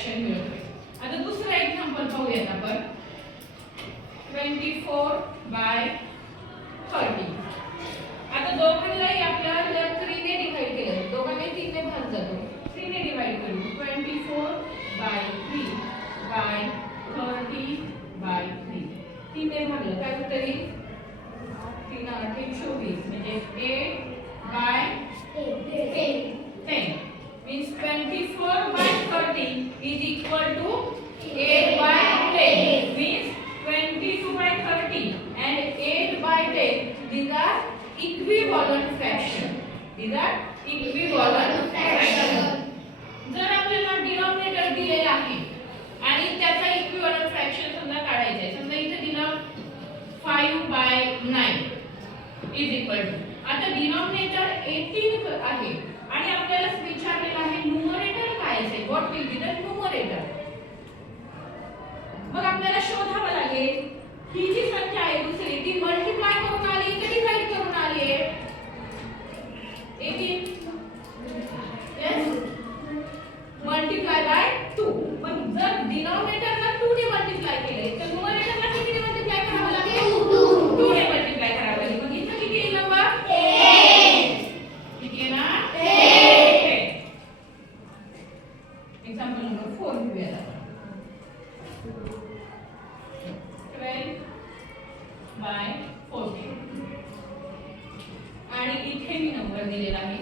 Fraction मिळतोय. आता दुसरं एक्झाम्पल पाहूयात आपण. 24/30. आता दोघांनाही आपल्याला जर 3 ने डिवाइड केलं, दोघांनाही 3 ने भाग जातो. 3 ने डिवाइड करू. 24/3/30/3. 3 ने भागलं काय उत्तर येईल? 3 8 24 म्हणजे 8/10 means 24/30 is equal to 8/10 means 22/30 and 8/10. These are equivalent fraction. These are equivalent fraction. जर आपल्याला डिनॉमिनेटर दिलेला आहे आणि त्याचा इक्विव्हॅलंट फ्रॅक्शन समजा काढायचा आहे. समजा इथे दिला 5/9 इज इक्वल टू, आता डिनॉमिनेटर 18 आहे आणि आपल्याला विचारलेलं आहे न्यूमरेटर काय असेल. What will be the numerator. मग आपल्याला शोधावं लागेल ही जी संख्या आहे दुसरी ती मल्टिप्लाय करून आली की डिवाइड करून आली आहे. 18 यस मल्टिप्लाय बाय 2. मग जर डिनॉमिनेटरला 2 ने मल्टिप्लाय केले तर न्यूमरेटरला किती ने मल्टिप्लाय करावं लागेल? 2 ने मल्टिप्लाय करावं लागेल. मग इथे किती येईल नंबर? 10. किती येणार? 10. एक्झाम्पल नंबर 4 घेऊया आपण. 12/14 आणि इथे मी नंबर दिलेला आहे